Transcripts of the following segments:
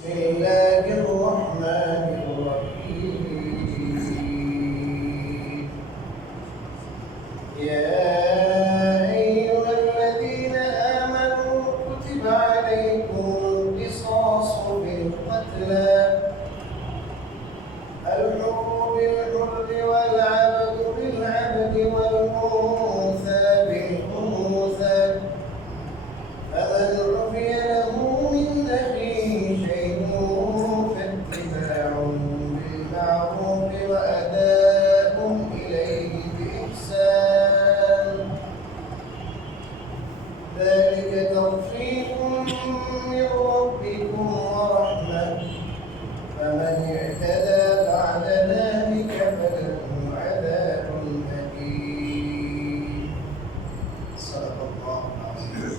بسم الله الرحمن الرحيم يا أيها الذين آمنوا كتب عليكم القصاص بالقتلى الحر بالحر والعبد بالعبد والأنثى بالأنثى فمن عفي له من أخيه شيء فاتباع بالمعروف وأداء إليه بإحسان ذلك تخفيف من ربكم ورحمة فمن اعتدى بعد ذلك فله عذاب أليم صدق الله العظيم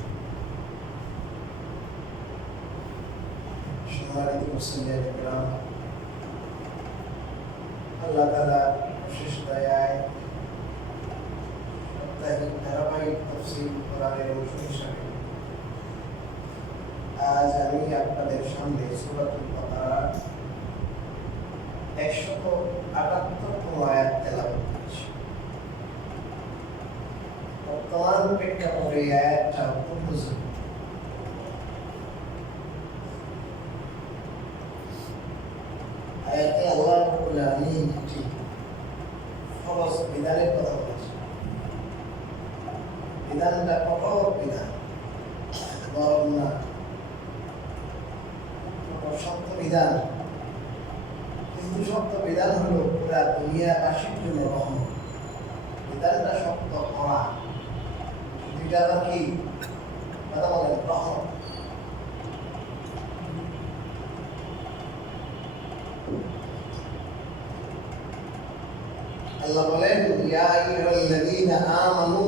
সম্মানিত মুসলিম গ্রাম আল্লাহ তাআলা বিশেষ দয়ায় সাপ্তাহিক ধারাবাহিক তাফসীর কোরআনের অংশ হিসাবে আজ আমি আপনাদের সামনে সূরাতুল বাকারা 178তম আয়াত তেলাওয়াত করছি। বর্তমান প্রেক্ষাপটে এই আয়াতটা উপযোগী। আয়াতে আল্লাহ রাব্বুল আলামিন একটি ফরজ বিধানের কথা বলেছেন। বিধানটা কঠোর বিধান, নরম না, শক্ত বিধান। কিন্তু শক্ত বিধান হলো পুরা দুনিয়াবাসীর জন্য রহমত। বিধানটা শক্ত করা, দুইটা আবার কি কথা বলেন, রহমত। আল্লাহ বলেন ইয়া আইয়ুহাল্লাযীনা আমানু,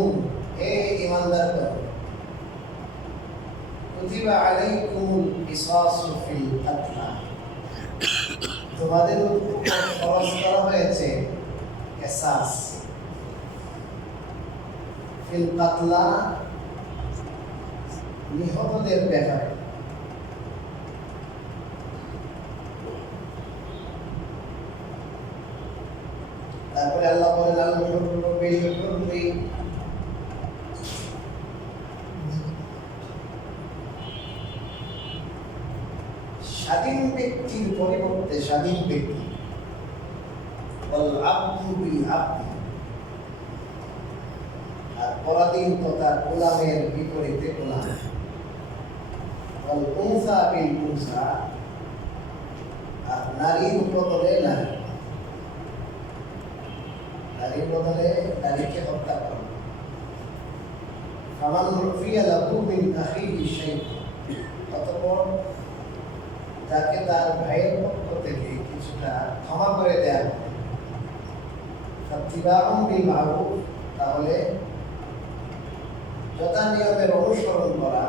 হে ঈমানদারগণ, কুতিবা আলাইকুমুল কিসাসু ফিল কাতলা, তোমাদের উপর ফরজ করা হয়েছে কিসাস ফিল কাতলা, নিহতদের ব্যাপারে। তারপরে আল্লাহ বলেন আল হুররু বিল হুররি, স্বাধীন ব্যক্তির পরিবর্তে স্বাধীন ব্যক্তি। ওয়াল আবদু বিল আবদি, আর পরাধীন তথা গোলামের বিপরীতে গোলাম। ওয়াল উনসা বিল উনসা, আর নারীর বদলে নারী, নারীর বদলে নারীকে হত্যা করা। ফামান উফিয়া লাহু মিন আখিহি শাইউন, অতঃপর যাকে তার ভাইয়ের পক্ষ থেকে কিছুটা ক্ষমা করে দেয়া হবে। ফাত্তিবাউন বিল মারুফ, তাহলে যথা নিয়মের অনুসরণ করা।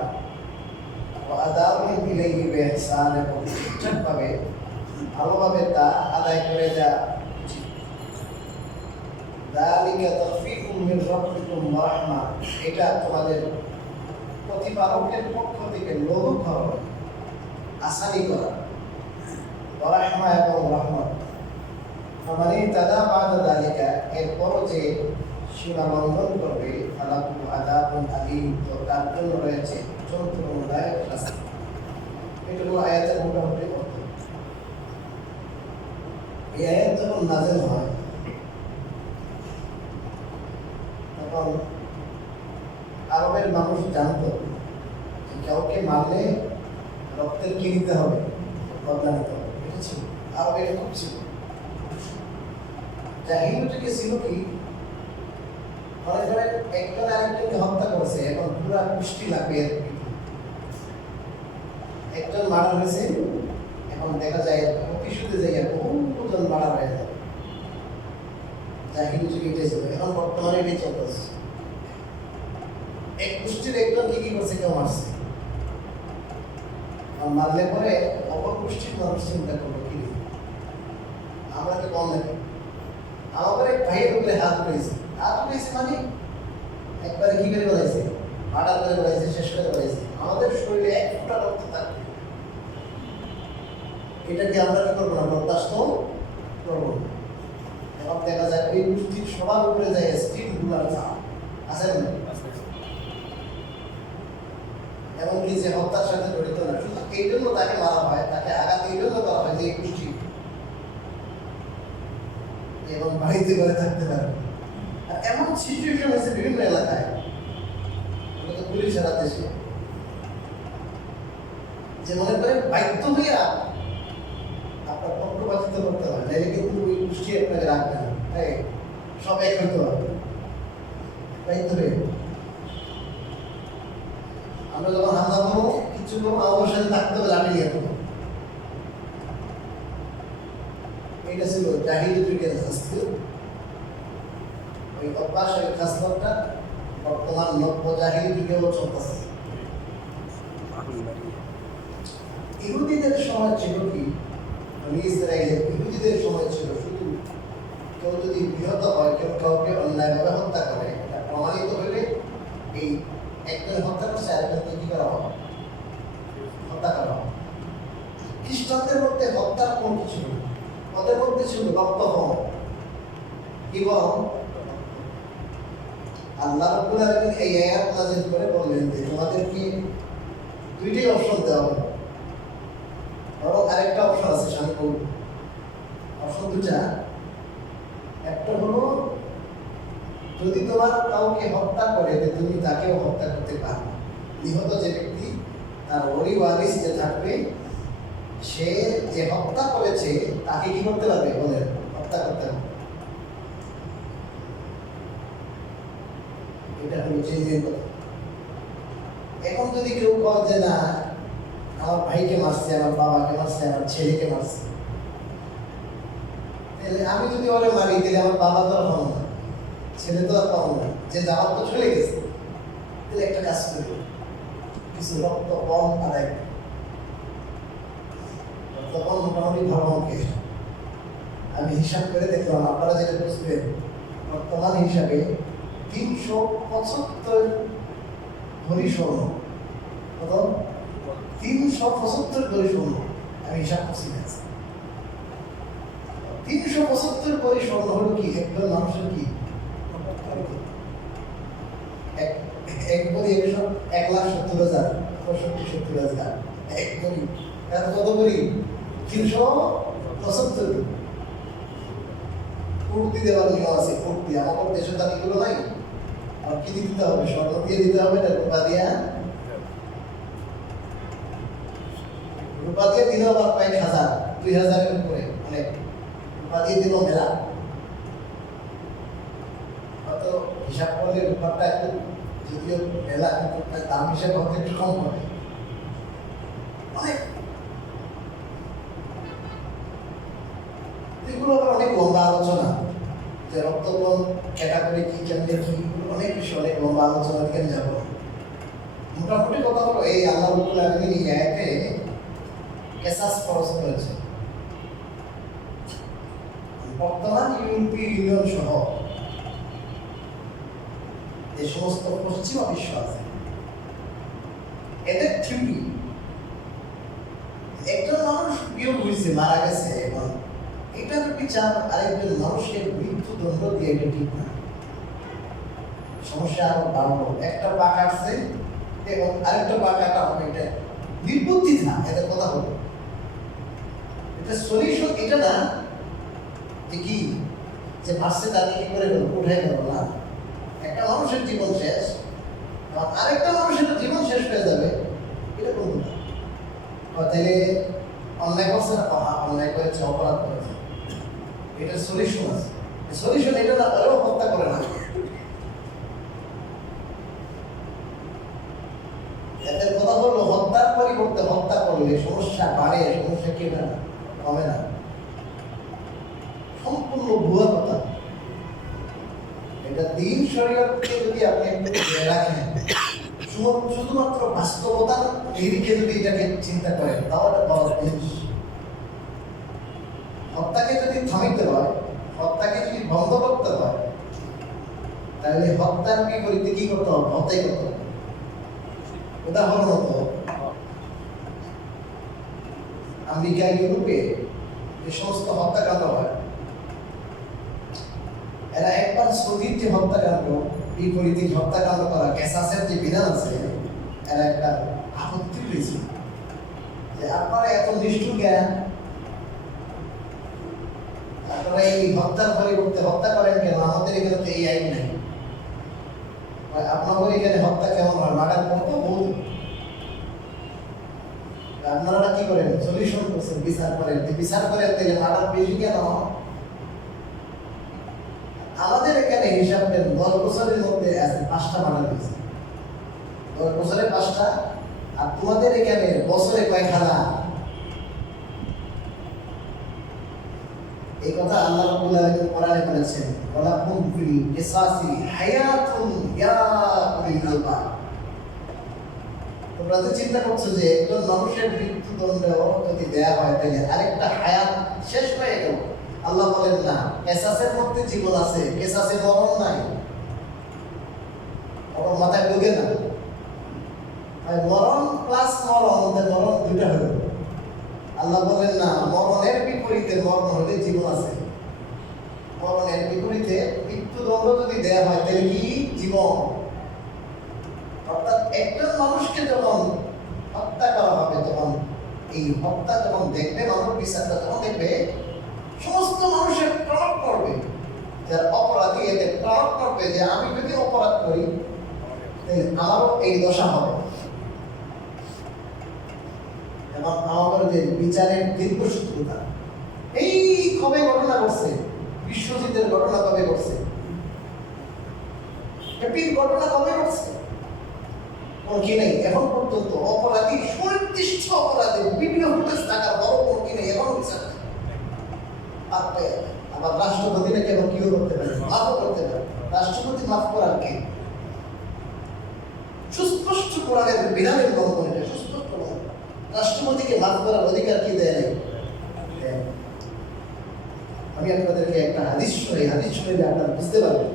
ওয়া আদাউন ইলাইহি বিইহসান, এবং ঠিকঠাকভাবে ভালোভাবে তা আদায় করে দেওয়া উচিত। যালিকা তাখফীফুম মিন রাব্বিকুম ওয়া রাহমা, এটা তোমাদের প্রতিপালকের পক্ষ থেকে লঘুকরণ, আসানি করা। ওয়া রাহমা, এবং রহমত। ফামান ইতাদা বা'দা যালিকা, এরপরও যে সীমা লঙ্ঘন করবে, ফালাহু আযাবুন আলীম, তো তার জন্য রয়েছে যন্ত্রণাদায়ক শাস্তি। এটা হলো আয়াতের মোটামুটি অর্থ। এই আয়াত যখন নাযিল হয় তখন আরবের মানুষ জানতো যে কাউকে মারলে রক্তের কি নিতে হবে, বদলা নিতে হবে। এটা ছিল আরবের খুব ছিল। জাহিলিয়াতে ছিল কি, মনে করেন একজন আরেকজনকে হত্যা করেছে, এখন পুরা পুষ্টি লাগবে এর ভিতরে। একজন মারা হয়েছে, এখন দেখা যায় প্রতিশোধে যাইয়া বহুজন মারা হয়ে যায়। জাহিলি যুগে এটাই ছিল, এখন বর্তমানে এটাই চলতেছে। এক গোষ্ঠীর একজন কি করছে, কেউ মারছে, মারলে পরে অপর গোষ্ঠীর মানুষ চিন্তা করবে কি আমরা তো কম নাকি, আমার এক ভাইয়ের উপরে হাত উঠেছে মানে একবারে কি করে বলাইছে, মার্ডার করে বলাইছে, শেষ করে বলাইছে। আমাদের শরীরে এক ফোঁটা রক্ত থাকবে, এটাকে আমরা কি করবো না, বরদাস্ত করবো না। এখন দেখা যায় এই গোষ্ঠীর সবার উপরে যায় স্টিল গুলার চাপ আছে না, এমনকি যে হত্যার সাথে জড়িত না, শুধু এই জন্য তাকে মারা হয়, তাকে আঘাত এই জন্য করা হয় যে এই গোষ্ঠী এবং বাড়িতে করে থাকতে পারে। আর এমন সিচুয়েশন আছে বিভিন্ন এলাকায়, পুলিশ সারা দেশে, যে মনে করে বাধ্য হইয়া আপনার পক্ষপাতিত্ব করতে হয়, নাইলে কিন্তু ওই গোষ্ঠী আপনাকে রাখবে না, সব এক হইতে হবে বাধ্য হয়ে। আমরা যখন হামলা করবো কিছু করবো, আমার সাথে থাকতে হবে, লাঠি নিয়ে করবো। এটা ছিল জাহিলি যুগের শাস্তি। ওই অভ্যাস, ওই খাসলতটা বর্তমান নব্য জাহিলি যুগেও চলতেছে। ইহুদিদের সময় ছিল কি, ইসরায়েলের ইহুদিদের সময় ছিল শুধু কেউ যদি বৃহৎ হয়, কেউ কাউকে অন্যায়ভাবে হত্যা করে, এটা প্রমাণিত হলে এই একজন হত্যা করছে আরেকজনকে কি করা হবে, হত্যা করা হবে। খ্রিস্টানদের মধ্যে হত্যার কোন কিছু নেই, ওদের মধ্যে ছিল বক্তব্য কি বল। আল্লাহ রাব্বুল আলামিন এই আয়াত নাযিল করে বললেন যে তোমাদেরকে দুইটাই অপশন দেওয়া হবে, বরং আরেকটা অপশন আছে, সামনে বলব। অপশন দুটা, একটা হলো যদি তোমার কাউকে হত্যা করে তুমি তাকেও হত্যা করতে পারো। নিহত যে ব্যক্তি, তার ওলি ওয়ারিস যে থাকবে, সে যে হত্যা করেছে তাকে কি করতে পারবে, বলেন, হত্যা করতে হবে। এটা হলো জেনুইন কথা। এখন যদি কেউ বলে যে না, আমার ভাইকে মারছে, আমার বাবাকে মারছে, আমার ছেলেকে মারছে, তাহলে আমি যদি ওরে মারি, তাহলে আমার বাবা তো আর পাবো না, ছেলে তো আর পাবো না, যে যাওয়ার তো চলে গেছে। তাহলে একটা কাজ করি, কিছু রক্ত কম আদায় করি। তখন মোটামুটি ভালো অঙ্কে আমি হিসাব করে দেখলাম, আপনারা যেটা বুঝবেন, বর্তমান হিসাবে 375 ভরি স্বর্ণ, কত, 375 ভরি স্বর্ণ, আমি হিসাব করছি না। 375 ভরি স্বর্ণ হলো কি একজন মানুষের কি, এক ভরি 1,70,000, 65,000 এক ভরি, এত কত ভরি, 375। কোট দিয়ে দেওয়ার নিয়ম আছে, কোট দিয়ে, আমার দেশের দাবিগুলো নাই, আর কি দিতে হবে, স্বর্ণ দিয়ে দিতে হবে না রূপা দিয়া, রূপা দিয়ে দিলেও আবার প্রায় 1,000 2,000-এর উপরে অনেক, রূপা দিয়ে দিল মেলা। হয়তো হিসাব করলে রূপাটা একটু, যদিও মেলা, কিন্তু দাম হিসাবে হয়তো একটু কম হবে অনেক। এগুলো আবার অনেক লম্বা আলোচনা, যে রক্তকণ ক্যাটাগরি কি, কেমনে কি, অনেক বিষয়, অনেক লম্বা আলোচনা দিকে যাব। মোটামুটি কথা হলো এই, আল্লাহ রাব্বুল আলামিন এই আয়াতে কিসাস ফরজ করেছে। বর্তমান ইউরোপীয় ইউনিয়ন সহ যে সমস্ত পশ্চিমা বিশ্ব আছে, এদের থিওরি, একজন মানুষ বিয়োগ হয়েছে, মারা গেছে, এবং এটার বিচার আরেকজন মানুষের মৃত্যুদণ্ড দিয়ে, এটা ঠিক না। সমস্যা আরো বাড়লো, একটা পা কাটছে এবং আরেকটা পা কাটা হবে, এটা নির্বুদ্ধি না, এদের কথা হলো। এটা সলিউশন এটা না যে কি, যে মারছে তাকে কি করে উঠাই গেল না। একটা মানুষের জীবন শেষ, আরেকটা মানুষের জীবন শেষ হয়ে যাবে, এটা কোন কথা? তাহলে অন্যায় করছে না, অন্যায় করেছে, অপরাধ করেছে, এটার সলিউশন আছে। সলিউশন এটা না করেও হত্যা করে না। এদের কথা বললো হত্যার পরিবর্তে হত্যা করলে সমস্যা বাড়ে, সমস্যা কি না, কমে না। সম্পূর্ণ ভুয়া কথা। এটা দিন শরীয়তকে যদি আপনি একটু ধরে রাখেন, শুধুমাত্র বাস্তবতার নিরিখে যদি এটাকে চিন্তা করেন, তাহলে বড় জিনিস। হত্যাকে যদি থামিতে হয়, হত্যাকে যদি বন্ধ করতে হয়, তাহলে হত্যার বিপরীতে কি করতে হবে, হত্যাই করতে হবে। উদাহরণত আমেরিকা ইউরোপে যে সমস্ত হত্যাকাণ্ড হয়, এরা একবার সৌদির যে হত্যাকাণ্ড, বিপরীত হত্যাকাণ্ড করা কেসাসের যে বিধান আছে, এরা একটা আপত্তি করেছিল যে আপনারা এত নিষ্ঠুর জ্ঞান, আপনারা এই হত্যার পরিবর্তে হত্যা করেন কেন? আমাদের এখানে তো এই আইন নেই। আপনাদের এখানে হত্যা কেমন হয়? মার্ডার কত ভুল, আপনারা কি করেন? সলিউশন করছেন, বিচার করেন। বিচার করেন তাহলে মার্ডার বেশি কেন? আমাদের এখানে হিসাব দেন 10 বছরের মধ্যে 5টা মার্ডার হয়েছে, 10 বছরে 5টা। আর তোমাদের এখানে বছরে কয়খানা? এই কথা আল্লাহ রাব্বুল আলামিন কোরআনে বলেছেন, ওয়ালাকুম ফিল কিসাসি হায়াতুন ইয়া উলিল আলবাব। তোমরা তো চিন্তা করছো যে একজন মানুষের মৃত্যুদণ্ড যদি দেয়া হয় তাহলে আরেকটা হায়াত শেষ হয়ে গেল। আল্লাহ বলেন না, কেসাসের মধ্যে জীবন আছে, কেসাসে মরণ নাই। ওর মাথায় ঢুকে না, মরণ প্লাস মরণ, মরণ দুইটা হলো। আল্লাহ বলেন না, মরণের বিপরীতে মরণ হলে জীবন আছে। মরণের বিপরীতে মৃত্যুদণ্ড যদি দেয়া হয় তাহলে কি? জীবন। অর্থাৎ একজন মানুষকে যখন হত্যা করা হবে, তখন এই হত্যা যখন দেখবে মানুষ, বিচারটা যখন দেখবে, সমস্ত মানুষের প্রমাণ করবে, যারা অপরাধী এদের প্রমাণ করবে যে আমি যদি অপরাধ করি তাহলে আমারও এই দশা হবে। এবং আমাদের যে বিচারের দীর্ঘসূত্রতা, এই কবে ঘটনা ঘটছে? বিশ্বজিতের ঘটনা কবে ঘটছে? হ্যাপির ঘটনা কবে ঘটছে? কি নেই এখন পর্যন্ত। অপরাধী, সুনির্দিষ্ট অপরাধী ভিডিও ফুটেজ থাকার বড় কোনো কি নেই এখনো বিচার। আবার রাষ্ট্রপতি নাকি এখন কিও করতে পারে, মাফও করতে পারে। রাষ্ট্রপতি মাফ করার কে? সুস্পষ্ট কোরআনের বিধানের লঙ্ঘন, এটা সুস্পষ্ট। রাষ্ট্রপতিকে মাফ করার অধিকার কি দেয় নাই? আমি আপনাদেরকে একটা হাদিস শুনাই, হাদিস শুনলে আপনারা বুঝতে পারবেন।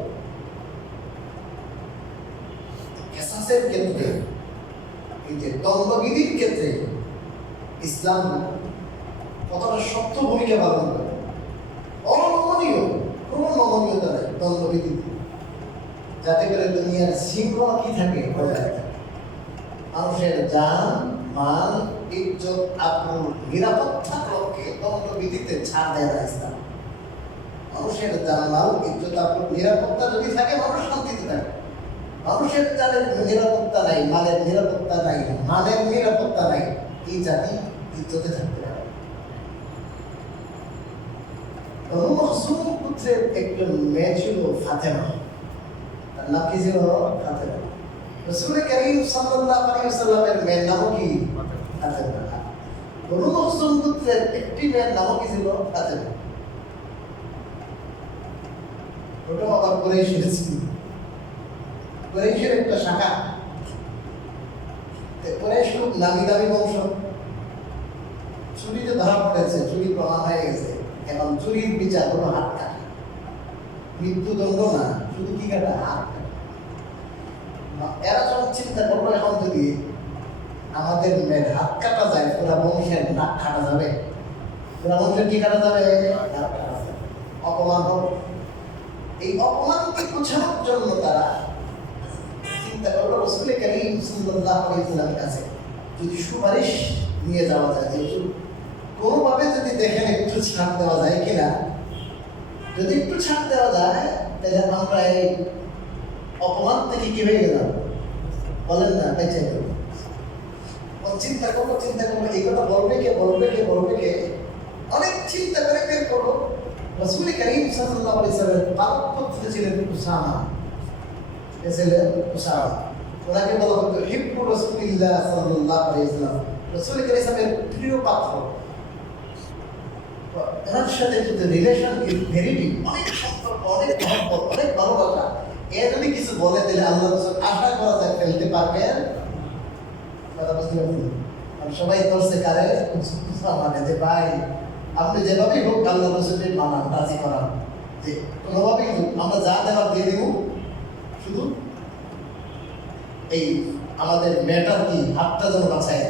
কেসাসের ক্ষেত্রে, এই যে দণ্ডবিধির ক্ষেত্রে ইসলাম কতটা শক্ত ভূমিকা পালন করে। অনমনীয়, কোনো নমনীয়তা নেই দণ্ডবিধিতে, যাতে করে দুনিয়ার শৃঙ্খলা কি থাকে, বজায় থাকে। মানুষের জান, মাল, ইজ্জত, আবরু, নিরাপত্তার লক্ষ্যে দণ্ডবিধিতে ছাড় দেয় না ইসলাম। মানুষের জান, মাল, ইজ্জত, আবরু, নিরাপত্তা যদি থাকে, মানুষ শান্তিতে থাকে। মানুষের জানের নিরাপত্তা নাই, মালের নিরাপত্তা নাই, মানের নিরাপত্তা নাই, এই জাতি ইজ্জতে থাকতে পারে। বনু মাখজুম পুত্রের একজন মেয়ে ছিল ফাতেমা। তার নাম কি ছিল? ফাতেমা। রাসূল কারীম সাল্লাল্লাহু আলাইহি ওয়াসাল্লামের মেয়ের নাম কি? ফাতেমা। বনু মাখজুম পুত্রের একটি মেয়ের নাম কি ছিল? ফাতেমা। ওটা আবার কুরাইশ ছিল, কুরাইশের একটা শাখা। কুরাইশ খুব নামি দামি বংশ। চুরিতে ধরা পড়েছে, চুরি প্রমাণ হয়ে গেছে। এখন চুরির বিচার হলো হাত কাটা, মৃত্যুদণ্ড না, শুধু কি কাটা? হাত কাটা। এরা যখন চিন্তা করলো, এখন যদি আমাদের মেয়ের হাত কাটা যায়, পুরা বংশের নাক কাটা যাবে। পুরা বংশের কি কাটা যাবে? অপমান হোক। এই অপমানকে বোঝানোর জন্য তারা চিন্তা করলো রাসূল কারীম সাল্লাল্লাহু আলাইহি ওয়াসাল্লামের কাছে যদি সুপারিশ নিয়ে যাওয়া যায়, যে কোনোভাবে যদি দেখেন একটু ছাড় দেওয়া যায় কিনা। যদি একটু ছাড় দেওয়া যায় তাহলে আমরা এই অপমান থেকে কি হয়ে গেলাম, বলেন না, বেঁচে গেল। চিন্তা করবো, এই কথা বলবে কে, অনেক চিন্তা করে বের করবো। রাসূল কারীম সাল্লাল্লাহু আলাইহি ওয়াসাল্লামের পালক পুত্র ছিলেন উসামা। ওনাকে বলা হতো হিব্বু রাসূলিল্লাহ সাল্লাল্লাহু আলাইহি ওয়াসাল্লাম, রাসূল কারীমের প্রিয় পাত্র। এনার সাথে যদি রিলেশন ভেরি ডিপ, অনেক সম্পর্ক, অনেক মহব্বত, অনেক ভালোবাসা। এ যদি কিছু বলে দিলে আল্লাহ রাসূল আশা করা যায় ফেলতে পারবেন। কথা বুঝতে পারছেন? সবাই ধরছে কারে? মানে যে ভাই আপনি যেভাবেই হোক আল্লাহ রাসূলের মানান, রাজি করান, যে কোনোভাবেই আমরা যা দেওয়ার দিয়ে দেব, শুধু এই আমাদের মেয়েটার কি হাতটা যেন বাঁচায়।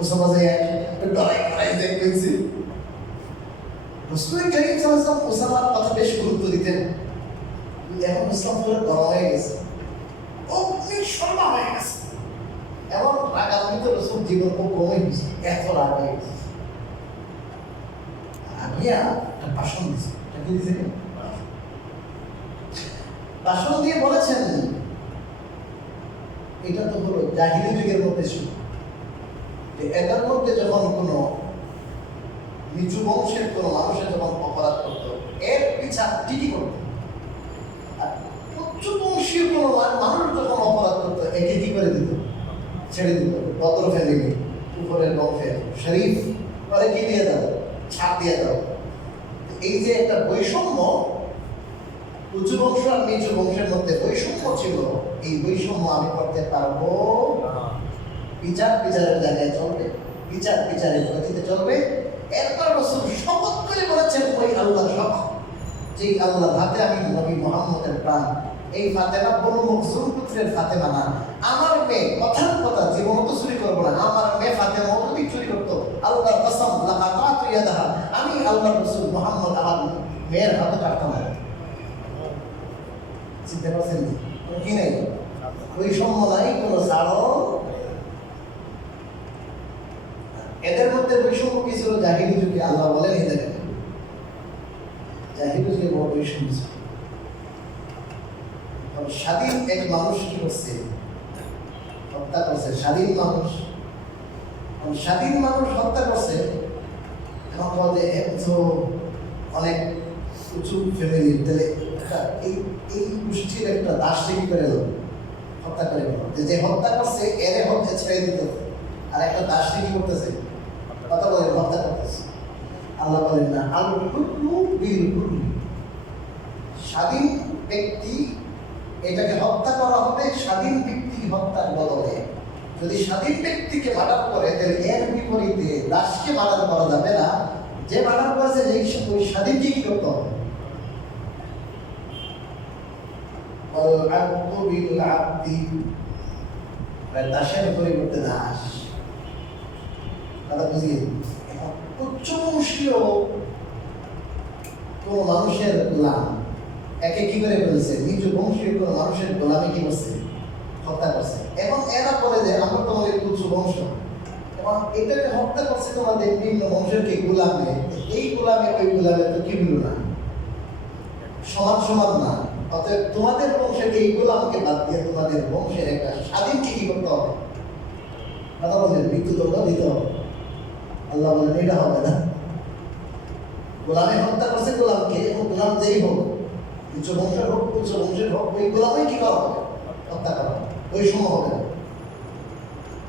সমাজে ডরাই ডরাই দেখবেছি রাসূল কারীম সাল্লাল্লাহু আলাইহি ওয়াসাল্লাম ওসামার কথা বেশ গুরুত্ব দিতেন। এখন ইসলাম পুরো গরম হয়ে গেছে, অগ্নি শর্মা হয়ে গেছে, এমন রাগান্বিত রাসূল জীবন খুব কমে গেছে, এত রাগ হয়ে গেছে। আমিয়া একটা ভাষণ দিয়েছে, এটা কি দিয়েছে? ভাষণ দিয়ে বলেছেন এটা তো হলো জাহিলি যুগের মধ্যে ছিল, যে এটার মধ্যে যখন কোনো নিচু বংশের কোনো মানুষের যখন অপরাধ করতো এর বিচার ঠিকই করতো, আর উচ্চ বংশীয় কোনো মানুষ যখন অপরাধ করতো একে কি করে দিত? ছেড়ে দিত। ভদ্র ফ্যামিলি উপরের বংশের শরীফ পরে কি দিয়ে দাও? ছাড় দিয়ে দাও। এই যে একটা বৈষম্য উঁচু বংশ আর নিচু বংশের মধ্যে বৈষম্য ছিল, এই বৈষম্য আমি করতে পারবো। বিচার বিচারের জায়গায় চলবে, বিচার বিচারের গতিতে চলবে। এরপর রাসূল শপথ করে বলেছেন ওই আল্লাহর শপথ, যে আল্লাহর হাতে আমি নবী মুহাম্মদের প্রাণ, এই ফাতেমা বনু মখজুম পুত্রের ফাতেমা না, আমার মেয়ে কথার কথা জীবন তো চুরি করবো না, আমার মেয়ে ফাতেমা যদি চুরি করতো আল্লাহর কসম লাকাতাতু ইয়াদাহা, আমি আল্লাহর রাসূল মুহাম্মদ আমার মেয়ের হাতে কাটতাম না। চিন্তা করছেন কি নাই? ওই সম্মানাই কোনো ছাড়ো। এদের মধ্যে বৈষম্য কি ছিল? জাহিলি যুগে আল্লাহ বলেন এদের জাহিলি যুগে বড় বৈষম্য ছিল। স্বাধীন এক মানুষ কি করছে? হত্যা করছে। স্বাধীন মানুষ হত্যা করছে। এখন বলে তো অনেক উঁচু ফ্যামিলির, তাহলে এই গোষ্ঠীর একটা দাসকে কি করে হত্যা করে যে হত্যা করছে এর হত্যা ছেড়ে দিত, আর একটা দাসকে কি করতেছে? কথা বলে হত্যা করতেছে। আল্লাহ বলেন না আল হুকমু বিল হুকমি, স্বাধীন ব্যক্তি এটাকে হত্যা করা হবে স্বাধীন ব্যক্তি হত্যার বদলে। যদি স্বাধীন ব্যক্তিকে মার্ডার করে তাহলে এর বিপরীতে দাসকে মার্ডার করা যাবে না। যে মার্ডার করেছে ওই স্বাধীনকে কি করতে হবে? দাসের পরিবর্তে দাস। কথা বুঝিয়ে উচ্চবংশীয় কোন মানুষের গোলাম একে কি করে বলেছে? নিচু বংশীয় কোন মানুষের গোলামি কি করছে? হত্যা করছে। এবং এরা বলে যে আমরা তোমাদের উচ্চ বংশ, এবং এটাকে হত্যা করছে তোমাদের নিম্ন বংশের কে গোলামে। এই গোলামে ওই গোলামে তো কি হলো না, সমান সমান না। অতএব তোমাদের বংশের এই গোলামকে বাদ দিয়ে তোমাদের বংশের একটা স্বাধীনকে কি করতে হবে? কথা বলেন মৃত্যুদণ্ড দিতে হবে। আল্লাহ বলেন এটা হবে না। গোলামে হত্যা করছে গোলামকে, এবং গোলাম যেই হোক, উচ্চ বংশের হোক উচ্চ বংশের হোক, ওই গোলামে কি করা হবে? হত্যা করা হবে। ওই সময় হবে না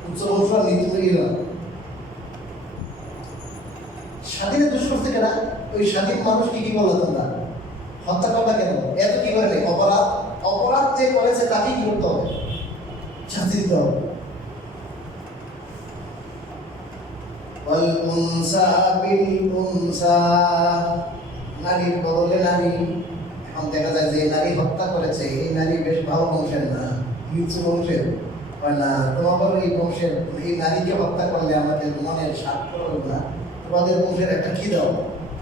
উচ্চ বংশ আর নিচু না। স্বাধীনের দুষ্কর থেকে না, ওই স্বাধীন মানুষ কি বললো তোমরা হত্যা করবা কেন? এত কি করে নেই? অপরাধ যে করেছে তাকে কি করতে হবে? শাস্তি দিতে হবে। নারীর বদলে নারী। এখন দেখা যায় যে নারী হত্যা করেছে এই নারী বেশ ভালো বংশের না, নিচু বংশের না। তোমাদের এই বংশের এই নারীকে হত্যা করলে আমাদের মনের স্বাদ করবে না, তোমাদের বংশের একটা কি দাও?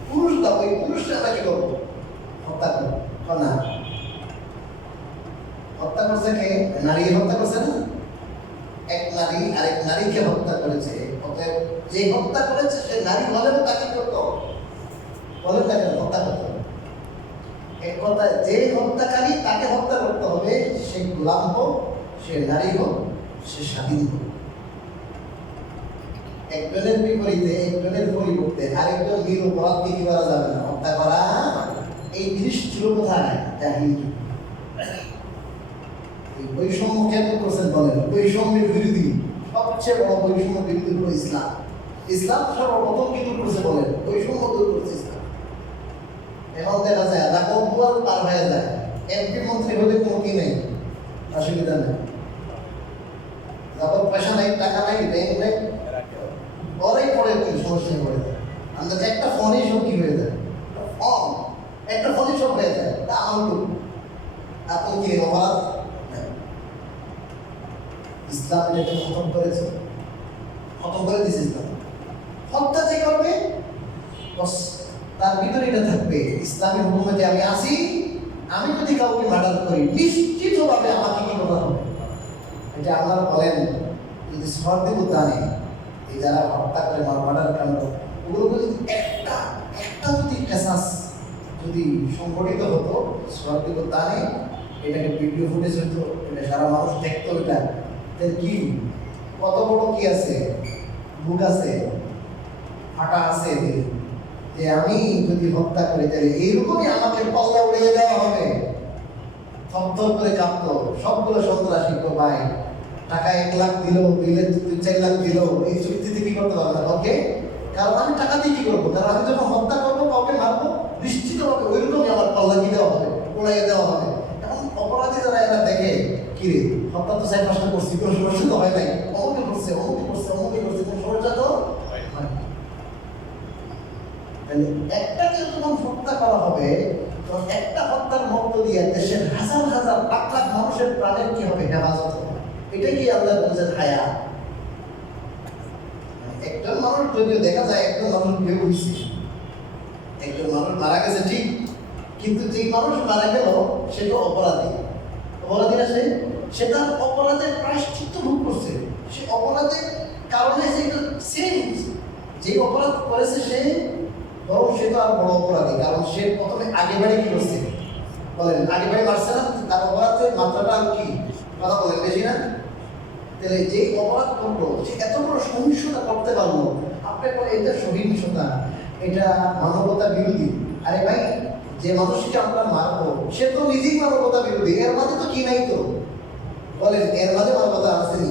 পুরুষ দাও। ওই পুরুষটা আমরা কি করবো? হত্যা করবো না। হত্যা করছে কে? নারী হত্যা করছে না? এক নারী আরেক নারীকে হত্যা করেছে। অতএব যে হত্যা করেছে সে নারী হলেও তাকে করতে হবে। বলেন তাকে হত্যা করতে হবে। এক কথায় যে হত্যাকারী তাকে হত্যা করতে হবে, সে গোলাম হোক, সে নারী হোক, সে স্বাধীন হোক। একজনের বিপরীতে একজনের পরিবর্তে আরেকজন নিরপরাধকে কি করা যাবে না? হত্যা করা। এই জিনিস ছিল কোথায়? জাহিলি যুগে। এই বৈষম্য কেন করছেন বলেন? বৈষম্যের বিরোধী সবচেয়ে বড় বৈষম্য বিরোধী হলো ইসলাম। ইসলাম সর্বপ্রথম কি দূর করছে বলেন? বৈষম্য দূর করছে ইসলাম। এখন দেখা যায় রাখল পার হয়ে যায়, এমপি মন্ত্রী হলে কোনো কি নেই, অসুবিধা নেই। তারপর পয়সা নাই, টাকা নাই, ব্যাংক নেই, পরেই পরে সমস্যা হয়ে যায়। আমাদের একটা ফোনেই সব কি হয়ে যায়, ফোন একটা ফোনেই সব হয়ে যায়। তা আমল আপনি কি অপরাধ? ইসলাম এটাকে খতম করেছে। খতম করে দিয়েছে ইসলাম। হত্যা যে করবে বস তার ভিতরে এটা থাকবে ইসলামের হুকুমে আমি আসি, আমি যদি কাউকে মার্ডার করি নিশ্চিতভাবে আমাকে কি করতে হবে। এটা আপনারা বলেন যদি সর্দিক উদ্যানে এই যারা হত্যা করে মার্ডার কাণ্ড ওগুলো যদি একটা যদি কেসাস যদি সংগঠিত হতো সর্দিক উদ্যানে, এটাকে ভিডিও ফুটেজ হতো, এটা সারা মানুষ দেখতো, এটা কি কত বড় কি আছে বুক আছে ফাটা আছে যে আমি যদি হত্যা করে তাহলে এইরকমই আমাকে পাল্লা উড়িয়ে দেওয়া হবে। থরথর করে কাঁপতো সবগুলো সন্ত্রাসী ভাই, টাকা 1 লাখ দিল, বিলে 2-4 লাখ দিল, এই চুক্তিতে কি করতে পারবে না ওকে, কারণ আমি টাকা দিয়ে কি করবো, কারণ আমি যখন হত্যা করবো কাউকে মারবো নিশ্চিতভাবে ওইরকমই আমার পাল্লা কি দেওয়া হবে, উড়াইয়ে দেওয়া হবে। এখন অপরাধী যারা এরা দেখে কি রে হত্যা তো 4-5টা করছি, কোনো সমস্যা তো হয় নাই, অমুকে করছে কোনো সমস্যা তো হয়। একটাকে যখন হত্যা করা হবে তখন একটা হত্যার মধ্য দিয়ে দেশের হাজার হাজার লাখ লাখ মানুষের প্রাণের কি হবে, হেফাজত হবে। এটাই কি আল্লাহ বলছেন হায়া। একজন মানুষ যদিও দেখা যায় একজন মানুষ বিয়ে হয়েছে, একজন মানুষ মারা গেছে ঠিক, কিন্তু যে মানুষ মারা গেল সে তো অপরাধী না, সে তার অপরাধের প্রায়শ্চিত্ত ভোগ করছে, সে অপরাধের কারণে যে অপরাধ করেছে সে বরং সে তো আর বড় অপরাধী, কারণ সে প্রথমে আগে বাড়ি কি করছে বলেন, আগে বাড়ি মারছে না, তার অপরাধের মাত্রাটা কি কথা বলেন বেশি না। তাহলে যে অপরাধ করলো সে এত বড় সহিংসতা করতে পারলো, আপনি বলে এটা সহিংসতা, এটা মানবতা বিরোধী। আরে ভাই যে মানুষকে আমরা মারবো সে তো নিজেই মানবতা বিরোধী, এর মাঝে তো কি নাই তো বলেন, এর মাঝে মানবতা আসেনি,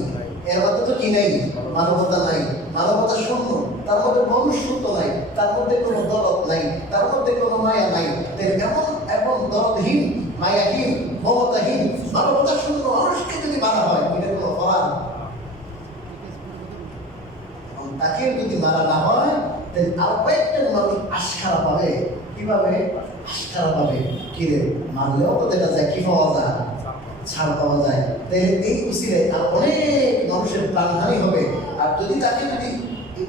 এর মধ্যে তো কি নাই মানবতা নাই, মানবতা শূন্য, তার মধ্যে মনুষ্যত্ব নাই, তার মধ্যে কোনো দরদ নাই, তার মধ্যে কোনো মায়া নাই। এমন দরদহীন, মায়াহীন, মমতাহীন, মানবতা শূন্য মানুষকে যদি মারা হয় এটা কোনো অপরাধ। তাকে যদি মারা না হয় তাহলে আর কয়েকটা মানুষ আশকারা পাবে। কিভাবে আশকারা পাবে? কিরে মারলেও তো দেখা যায় কি পাওয়া যায়, ছাড় পাওয়া যায়। তাই এই উসিলায় আর অনেক মানুষের প্রাণহানি হবে। আর যদি তাকে যদি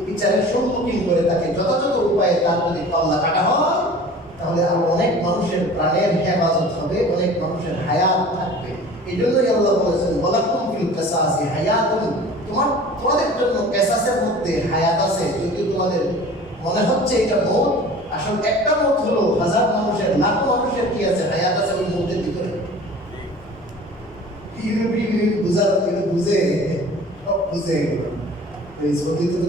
বিচারের সম্মুখীন করে তাকে যথাযথ উপায়ে তার যদি পাল্লা কাটা হয় তাহলে আর অনেক মানুষের প্রাণের হেফাজত হবে, অনেক মানুষের হায়াত থাকবে। এই জন্যই আল্লাহ বলেছেন ওয়ালাকুম ফিল কিসাসি হায়াতুন, তোমাদের জন্য কিসাসের মধ্যে হায়াত আছে। যদি তোমাদের মনে হচ্ছে এটা মওত, আসলে একটা মওত হলো হাজার মানুষের লাখো মানুষের কি আছে হায়াত আছে ওই মওতের ভিতরে। বুঝে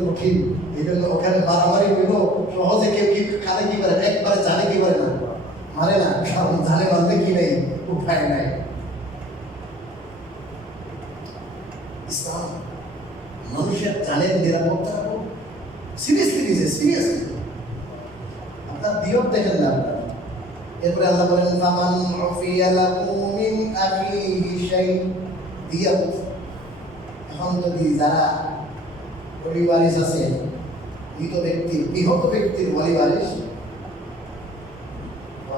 কঠিন, এই জন্য ওখানে মারামারি হইলো সহজে কেউ কি খানে কি পারে, একবারে জানে কি পারে না, মারে না, কারণ জানে মানতে কি নেই, উপায় নাই। ইসলাম মানুষের জানের নিরাপত্তা সিরিয়াসলি আপনার দিয়ত দেখেন না। এরপরে আল্লাহ বলেন ফামান উফিয়া লাহু মিন আখিহি শাই, দিয়ত। এখন যদি যারা ওয়ারিস আছে, মৃত ব্যক্তির বিহত ব্যক্তির ওয়ারিস,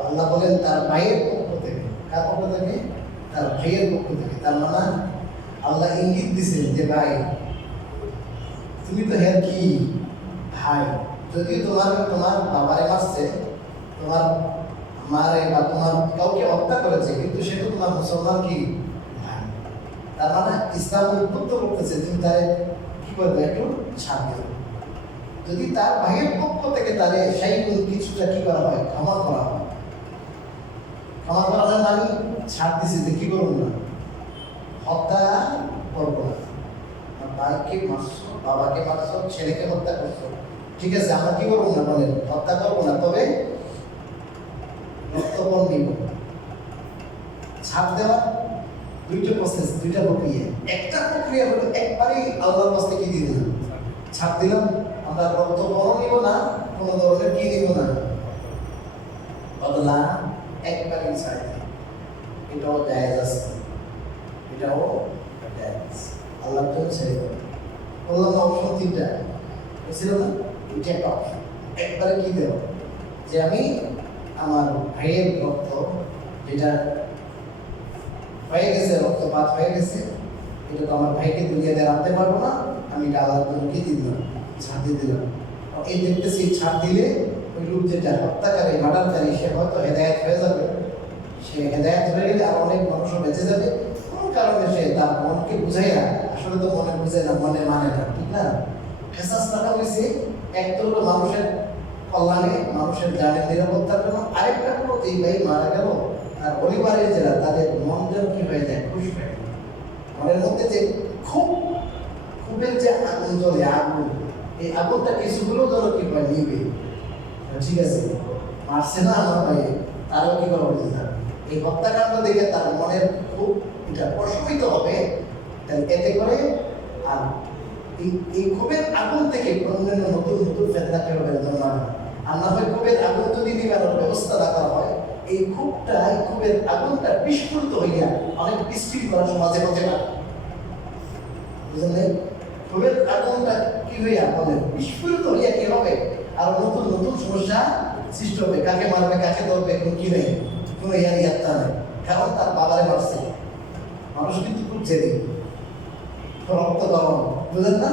আল্লাহ বলেন তার ভাইয়ের পক্ষ থেকে, কার পক্ষ থেকে? তার ভাইয়ের পক্ষ থেকে। তার মানে আল্লাহ ইঙ্গিত দিছেন যে ভাই তুমি তো হ্যাঁ কি ভাই, যদিও তোমার বাবারে মারছে, তোমার মারে বা তোমার কাউকে হত্যা করেছে, কিন্তু সে তো তোমার মুসলমান কি ভাই। তার মানে ইসলাম উদ্বুদ্ধ করতেছে তুমি তারে কি করবে, একটু ছাড় দেবে। যদি তার ভাইয়ের পক্ষ থেকে তারে সেই কিছুটা কি করা হয়, ক্ষমা করা হয়, মানে ছাড় দিছে যে কি করবো না, হত্যা করবো না। ভাইকে মারছো, বাবাকে মারছো, ছেলেকে হত্যা করছো, ঠিক আছে আমরা কি করবো না, বলেন হত্যা করবো না, তবে রক্তপণ নিব। ছাড় দেওয়া দুইটা প্রসেস, দুইটা প্রক্রিয়া। একটা প্রক্রিয়া হলো একবারেই আল্লাহর কাছ থেকে দিয়ে দিলাম, ছাড় দিলাম, আমরা রক্তপণ নিব না, কোনো ধরনের কি নিব না, বদলা একবারেই ছাড় দিলাম। এটাও জায়েজ আছে, এটাও জায়েজ, আল্লাহর জন্য ছেড়ে দেবে। বললাম না অপশন তিনটা বুঝছিল না, এটা একটা অপশন। একবারে কি দেব যে আমি আমার ভাইয়ের রক্ত যেটা হয়ে গেছে, রক্তপাত হয়ে গেছে, এটা তো আমার ভাইকে দুনিয়াতে রাখতে পারবো না, আমি এটা আল্লাহর জন্য কি দিলাম, ছাড় দিয়ে দিলাম। এই দেখতেছি ছাড় দিলে ওই লোক যেটা হত্যাকারী মার্ডারকারী সে হয়তো হেদায়েত হয়ে যাবে, সে হেদায়েত হয়ে গেলে আর অনেক মানুষও বেঁচে যাবে। কোন কারণে সে তার মনকে বুঝাইয়া, আসলে তো মনে বুঝে না, মনে মানে না, ঠিক না? কেসাস টাকা হয়েছে একটা হলো মানুষের কল্যাণে, মানুষের জানের নিরাপত্তার জন্য, আরেকটা হলো এই ভাই মারা গেল আর পরিবারের যারা তাদের মন যেন কি হয়ে যায়, খুশি হয়ে যায়। মনের মধ্যে যে খুবের যে আগুন জ্বলে, আগুন, এই আগুনটা কিছুগুলো যেন কি হয়, নিবে। ঠিক আছে, মারছে না আমার ভাই, তারও কি করা হয়েছে স্যার, এই হত্যাকাণ্ড দেখে তার মনের খুব এটা প্রশমিত হবে। এতে করে আর এই ক্ষোভের আগুন থেকে অন্যান্য নতুন নতুন ফেতনা কি হবে না, আর না হয় ক্ষোভের আগুন যদি নিবানোর ব্যবস্থা রাখা হয়, এই ক্ষোভের আগুনটা বিস্ফোরিত হইয়া অনেক বিশৃঙ্খলা সমাজে হতে পারে। বুঝলেন? ক্ষোভের আগুনটা কি হইয়া বলে বিস্ফোরিত হইয়া কি হবে, আর নতুন নতুন সমস্যা সৃষ্টি হবে। কাকে মারবে, কাকে ধরবে, এখন কি নেই, কোনো ইয়াত্রা নেই। কারণ তার বাবারে মারছে, মানুষ কিন্তু খুব জেদি, রক্ত গরম, বুঝলেন না?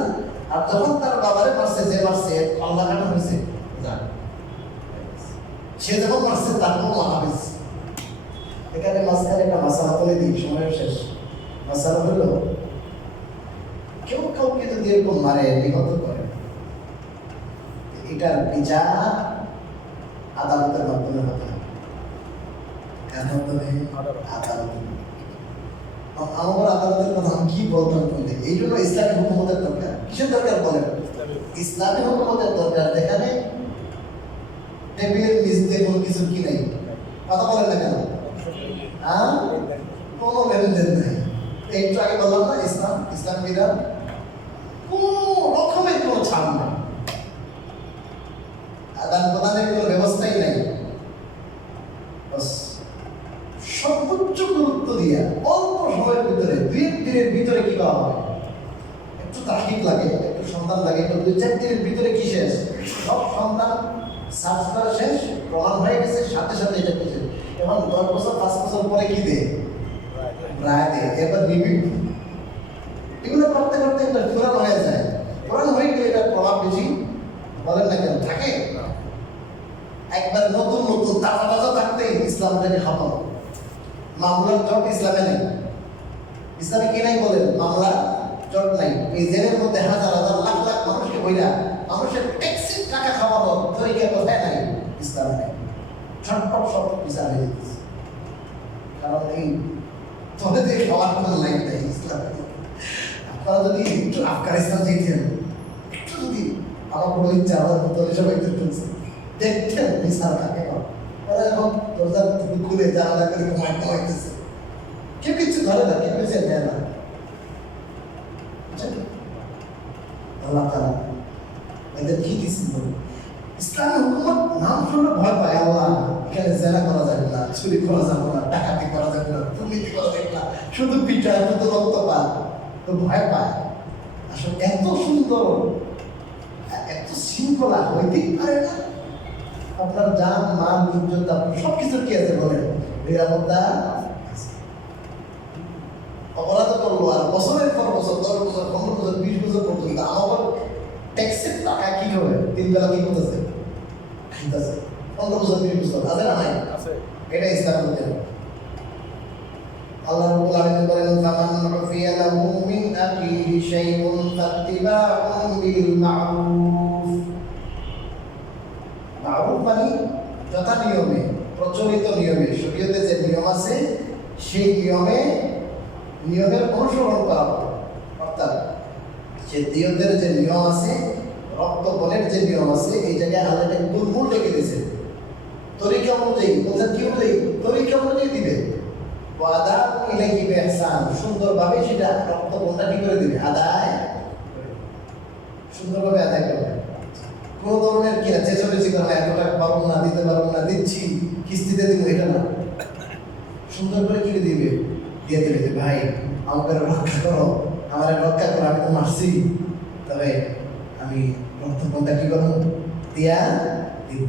আর যখন তার বাবারে মারছে, যে মারছে আল্লাহ কাটা হয়েছে, সে যখন মারছে তার কোনো মহাবিস। এখানে মাঝখানে একটা মাসালা বলে দিই, সময় শেষ। মাসালা হলো, কেউ কাউকে যদি এরকম মারে, নিহত করে, এটার বিচার আদালতের মাধ্যমে হতে হবে। কার মাধ্যমে? আদালত। আমার আদালতের কথা আমি কি বলতাম বলতে, এই জন্য ইসলামী হুকুমতের দরকার। কিসের দরকার বলেন? ইসলামী হুকুমতের দরকার। যেখানে টেবিলের নিচ দিয়ে কোনো কিছু কি নাই, কথা বলেন না কেন? কোনো লেনদেন নাই। একটু আগে বললাম না, ইসলাম বিধান কোন রকমের কোনো ছাড় নেই, আদান প্রদানের কোনো ব্যবস্থাই নাই। সর্বোচ্চ গুরুত্ব দিয়া অল্প সময়ের ভিতরে, 2-1 দিনের ভিতরে কি করা হবে, একটু তাহিক লাগে, একটু সন্ধান লাগে, একটু 2-4 দিনের ভিতরে কি শেষ, সব সন্ধান সার্চ করা শেষ, প্রমাণ হয়ে গেছে, সাথে সাথে এটা কিছু। এবং 10 বছর 5 বছর পরে কি দেয়, রায় দেয়, এবার রিভিউ। এগুলো করতে করতে একটা পুরান হয়ে যায়। পুরান হয়ে গেলে এটার প্রভাব বেশি, বলেন না কেন, থাকে। একবার নতুন নতুন তাজা তাজা থাকতেই ইসলামটাকে খতম। মামলার জট ইসলামে নেই। ইসলামে কি নাই বলেন? মামলা জট নাই। এই জেলের মধ্যে হাজার হাজার লাখ লাখ মানুষকে বইরা মানুষের ট্যাক্সির টাকা খাওয়ানোর তরিকা কোথায় নাই, ইসলামে নেই। ঝটপট সব বিচার হয়ে যেতেছে, কারণ এই তবে যে খাওয়ার কোনো লাইন নেই ইসলামে। আপনারা যদি একটু আফগানিস্তান যেতেন, একটু যদি আমার বড় ইচ্ছা, আমার দলের সবাই দেখতেন বিচার কাকে হয়। তারা এখন দরজা খুলে জানালা করে ঘুমাইতেছে, কেউ কিছু ধরে না, কেউ কিছু নেয় না। আল্লাহ তাআলা এদের কি দিচ্ছেন বলুন? ইসলামী হুকুমত নাম শুনলে ভয় পায়। আল্লাহ, এখানে জেনা করা যাবে না, চুরি করা যাবে না, ডাকাতি করা যাবে না, দুর্নীতি করা যাবে না, শুধু পিটায়, শুধু রক্ত পায়, তো ভয় পায়। আসলে এত সুন্দর, এত শৃঙ্খলা হইতেই পারে না। আপনার জান, মান, ইজ্জত, আপনার সব কিছু কি আছে বলেন? নিরাপত্তা। অপরাধ করলো আর বছরের পর বছর, 10 বছর, 15 বছর, 20 বছর পর্যন্ত আমার ট্যাক্সের টাকা কি হবে, 3 বেলা কি করতেছে, খাইতেছে। 15 বছর, 20 বছর আছে না নাই? এটা ইসলামের মধ্যে। আল্লাহ রাব্বুল আলামিন বলেন, ফামান উফিয়া লাহু মিন আখিহি শাইউন ফাত্তিবাউন বিল মা'রুফ। মা'রুফ মানে যথা নিয়মে, প্রচলিত নিয়মে, শরীয়তে যে নিয়ম আছে সেই নিয়মের অনুসরণ করা হবে। অর্থাৎ যে দিয়তের যে নিয়ম আছে, রক্ত বনের যে নিয়ম আছে, এই জায়গায় আল্লাহ একটা গুলমুল রেখে দিয়েছে। তরিকা অনুযায়ী, বলছেন কি অনুযায়ী? তরিকা অনুযায়ী দিবে। ওয়াদা ইলাইহি বিইহসান, সুন্দরভাবে সেটা রক্ত বনটা কি করে দিবে, আদায়, সুন্দরভাবে আদায় করবে। কোনো ধরনের কি আছে, চেঁচামেচি করে না, এত টাকা পারবো না, দিতে পারবো না, দিচ্ছি, কিস্তিতে দিব, এটা না। সুন্দর করে কি দিবে, দিয়ে দিবে যে ভাই আমাকে রক্ষা করো, আমার রক্ষা করো, আমি তো মারছি, তবে আমি রক্তপণটা কি করবো, দিয়া দিব,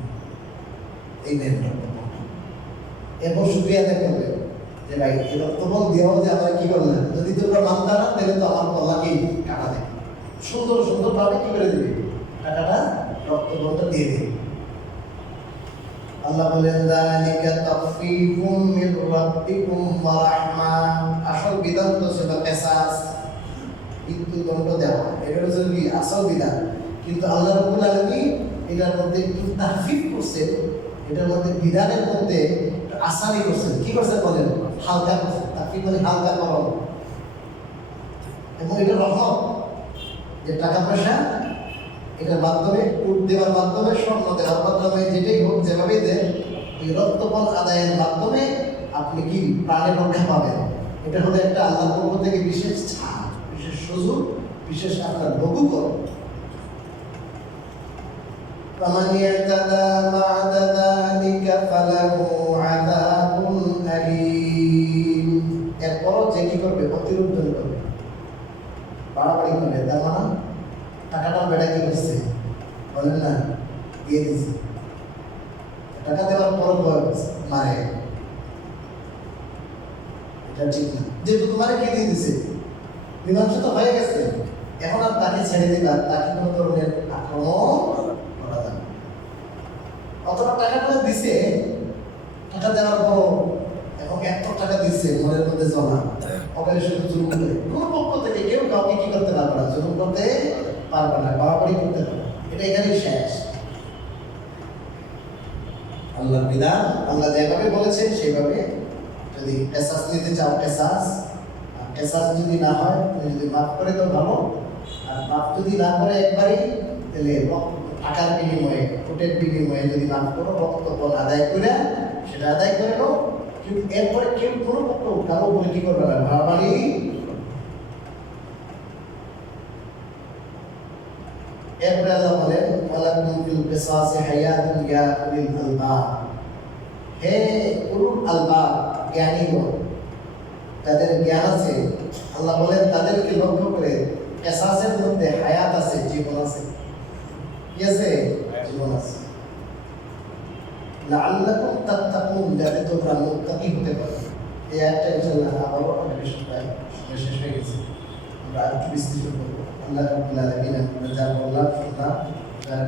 এই নেন রক্তপণ। এরপর শুক্রিয়া আদায় করবে যে ভাই এই রক্তপণ দিয়েও যে আমরা কি করলাম, যদি তোমরা মানতা না তাহলে তো আমার গলাকেই কাটা দেয়। সুন্দর সুন্দরভাবে কি করে দিবে, টাকাটা রক্তবন্ধ দিয়ে দিবে। আল্লাহ বলেন যালিকা তাখফীফুম মির রাব্বিকুম ওয়া রাহমা। আসল বিধান তো ছিল কিসাস, মৃত্যুদণ্ড দেওয়া, এটা হচ্ছে কি আসল বিধান। কিন্তু আল্লাহ রাব্বুল আলামিন এটার মধ্যে একটু তাখফীফ করছেন, এটার মধ্যে বিধানের মধ্যে আসানি করছেন। কি করছেন বলেন? হালকা করছেন। তাখফীফ মানে হালকা করণ, এবং এটা রহমত। যে টাকা পয়সা এটার মাধ্যমে, উট দেওয়ার মাধ্যমে, স্বর্ণ দেওয়ার মাধ্যমে, যেটাই হোক যেভাবেই দেন, ওই রক্তপণ আদায়ের মাধ্যমে আপনি কি প্রাণের রক্ষা পাবেন। এটা হলো একটা আল্লাহর পক্ষ থেকে বিশেষ ছাড়, বিশেষ সুযোগ, বিশেষ আপনার লঘুকরণ। فمن اعتدى بعد ذلك فله عذاب أليم। এরপর যে কি করবে, অতিরঞ্জন করবে, বাড়াবাড়ি করবে, তার মানে টাকাটা বেড়া কি করছে বলেন না, দিয়ে দিচ্ছে। টাকা দেওয়ার পর মারে, এটা ঠিক না। যেহেতু তোমার কে দিয়ে দিছে, মীমাংসা তো হয়ে গেছে, এখন আর তাকে ছেড়ে দিবা, তাকে কোনো ধরনের আক্রমণ করা যাবে। অথবা টাকাটা দিছে, টাকা দেওয়ার পর এখন এত টাকা দিচ্ছে, মনের মধ্যে জমা, অকালে শুধু জুলুম করে। কোনো পক্ষ থেকে কেউ কাউকে কি করতে পারবে না, জুলুম করতে পারবে না, বাড়াবাড়ি করতে পারবে। এটা এখানেই শেষ। আল্লাহর বিধান, আল্লাহ যেভাবে বলেছেন সেইভাবে যদি কিসাস নিতে চাও, কিসাস যদি না হয়, তুমি যদি মাফ করে দাও ভালো, আর মাফ যদি না করে একবারই, তাহলে টাকার বিনিময়ে, কোটের বিনিময়ে যদি মাফ করো, রক্তপণ আদায় করে সেটা আদায় করে নাও। কিন্তু এরপরে কেউ কোনো পক্ষ কারো বলে কি করবে না, বাড়াবাড়ি। এরপরে আল্লাহ বলেন ওয়ালাকুম ফিল কিসাসি হায়াতুন ইয়া উলিল আলবাব। হে উলুল আলবাব, জ্ঞানীগণ, তাদের জ্ঞান আছে, আল্লাহ বলেন তাদেরকে লক্ষ্য করে কিসাসের মধ্যে হায়াত আছে, জীবন আছে। কি আছে? জীবন আছে। লাআল্লাকুম তাত্তাকুন, যাতে তোমরা মুত্তাকি হতে পারো। এই আয়াতটা ইনশাআল্লাহ আবারও অনেক সময় শেষ হয়ে গেছে, আমরা আরেকটু বিস্তারিত করবো। আল্লাহ রাব্বুল আলামিন আমাদের যা বললাম শুনলাম, যারা